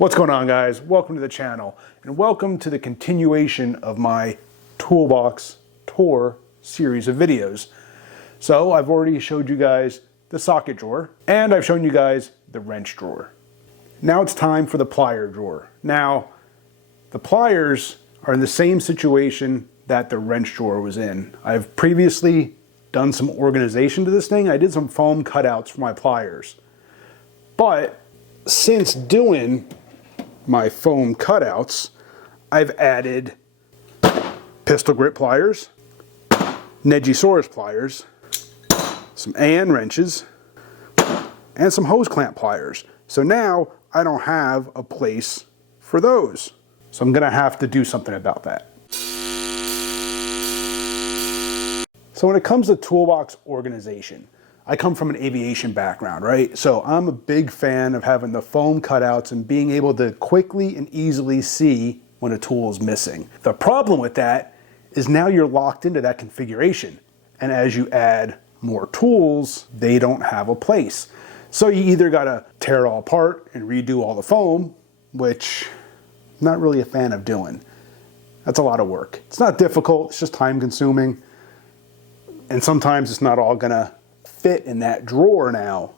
What's going on, guys? Welcome to the channel and welcome to the continuation of my Toolbox tour series of videos. So I've already showed you guys the socket drawer and I've shown you guys the wrench drawer. Now it's time for the plier drawer. Now the pliers are in the same situation that the wrench drawer was in. I've previously done some organization to this thing. I did some foam cutouts for my pliers. But since doing my foam cutouts, I've added pistol grip pliers, Nedgy pliers, some AN wrenches, and some hose clamp pliers. So now I don't have a place for those. So I'm gonna have to do something about that. So when it comes to toolbox organization, I come from an aviation background, right? So I'm a big fan of having the foam cutouts and being able to quickly and easily see when a tool is missing. The problem with that is now you're locked into that configuration. And as you add more tools, they don't have a place. So you either gotta tear it all apart and redo all the foam, which I'm not really a fan of doing. That's a lot of work. It's not difficult, it's just time consuming. And sometimes it's not all gonna fit in that drawer now,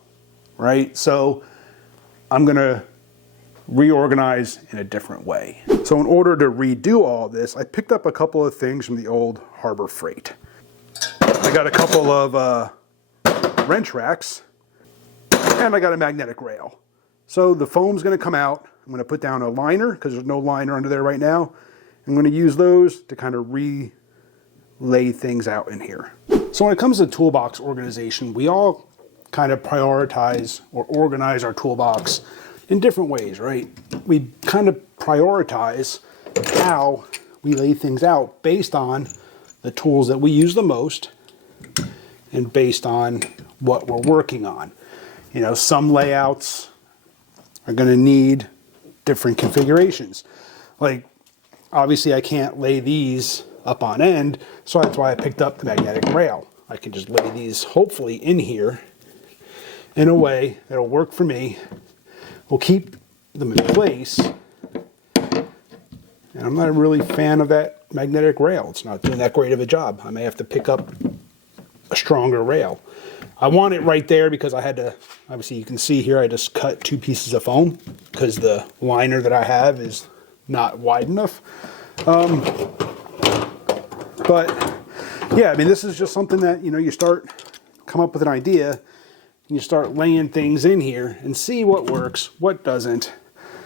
right? So I'm gonna reorganize in a different way. So in order to redo all this, I picked up a couple of things from the old Harbor Freight. I got a couple of wrench racks and I got a magnetic rail. So the foam's gonna come out. I'm gonna put down a liner because there's no liner under there right now. I'm gonna use those to kind of lay things out in here. So when it comes to toolbox organization, we all kind of prioritize or organize our toolbox in different ways, right? We kind of prioritize how we lay things out based on the tools that we use the most and based on what we're working on. You know, some layouts are going to need different configurations. Like, obviously I can't lay these up on end, so that's why I picked up the magnetic rail. I can just lay these hopefully in here in a way that'll work for me. We'll keep them in place. And I'm not a really fan of that magnetic rail. It's not doing that great of a job. I may have to pick up a stronger rail. I want it right there because I had to, obviously you can see here, I just cut 2 pieces of foam because the liner that I have is not wide enough. But yeah, I mean, this is just something that, you know, you come up with an idea and you start laying things in here and see what works, what doesn't.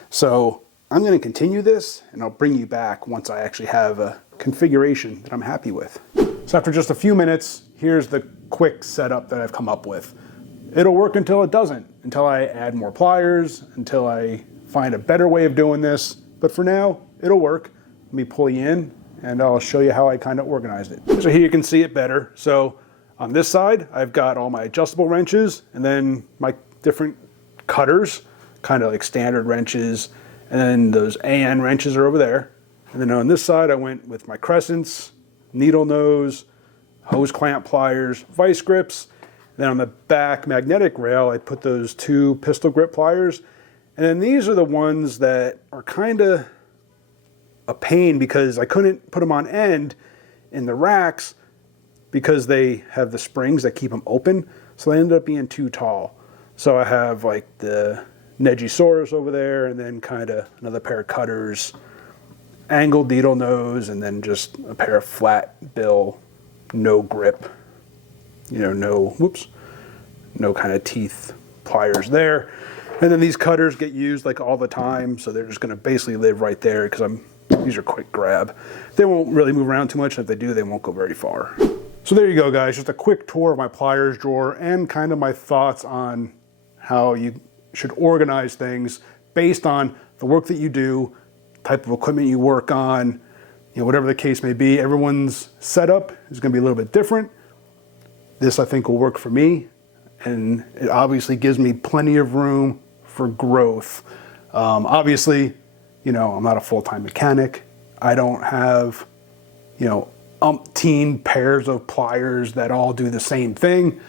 So I'm going to continue this and I'll bring you back once I actually have a configuration that I'm happy with. So after just a few minutes, here's the quick setup that I've come up with. It'll work until it doesn't, until I add more pliers, until I find a better way of doing this. But for now, it'll work. Let me pull you in and I'll show you how I kind of organized it. So here you can see it better. So on this side, I've got all my adjustable wrenches and then my different cutters, kind of like standard wrenches, and then those AN wrenches are over there. And then on this side, I went with my crescents, needle nose, hose clamp pliers, vice grips. And then on the back magnetic rail, I put those 2 pistol grip pliers. And then these are the ones that are kind of a pain because I couldn't put them on end in the racks because they have the springs that keep them open. So they ended up being too tall. So I have like the Nedgy over there and then kind of another pair of cutters, angled needle nose, and then just a pair of flat bill, no grip, you know, no kind of teeth pliers there. And then these cutters get used like all the time. So they're just going to basically live right there because these are quick grab. They won't really move around too much. If they do, they won't go very far. So there you go, guys. Just a quick tour of my pliers drawer and kind of my thoughts on how you should organize things based on the work that you do, type of equipment you work on, you know, whatever the case may be. Everyone's setup is going to be a little bit different. This, I think, will work for me. And it obviously gives me plenty of room for growth. Obviously, you know, I'm not a full-time mechanic. I don't have, you know, umpteen pairs of pliers that all do the same thing.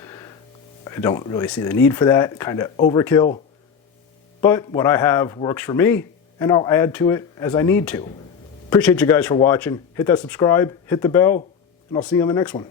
I don't really see the need for that, kind of overkill. But what I have works for me, and I'll add to it as I need to. Appreciate you guys for watching. Hit that subscribe, hit the bell, and I'll see you on the next one.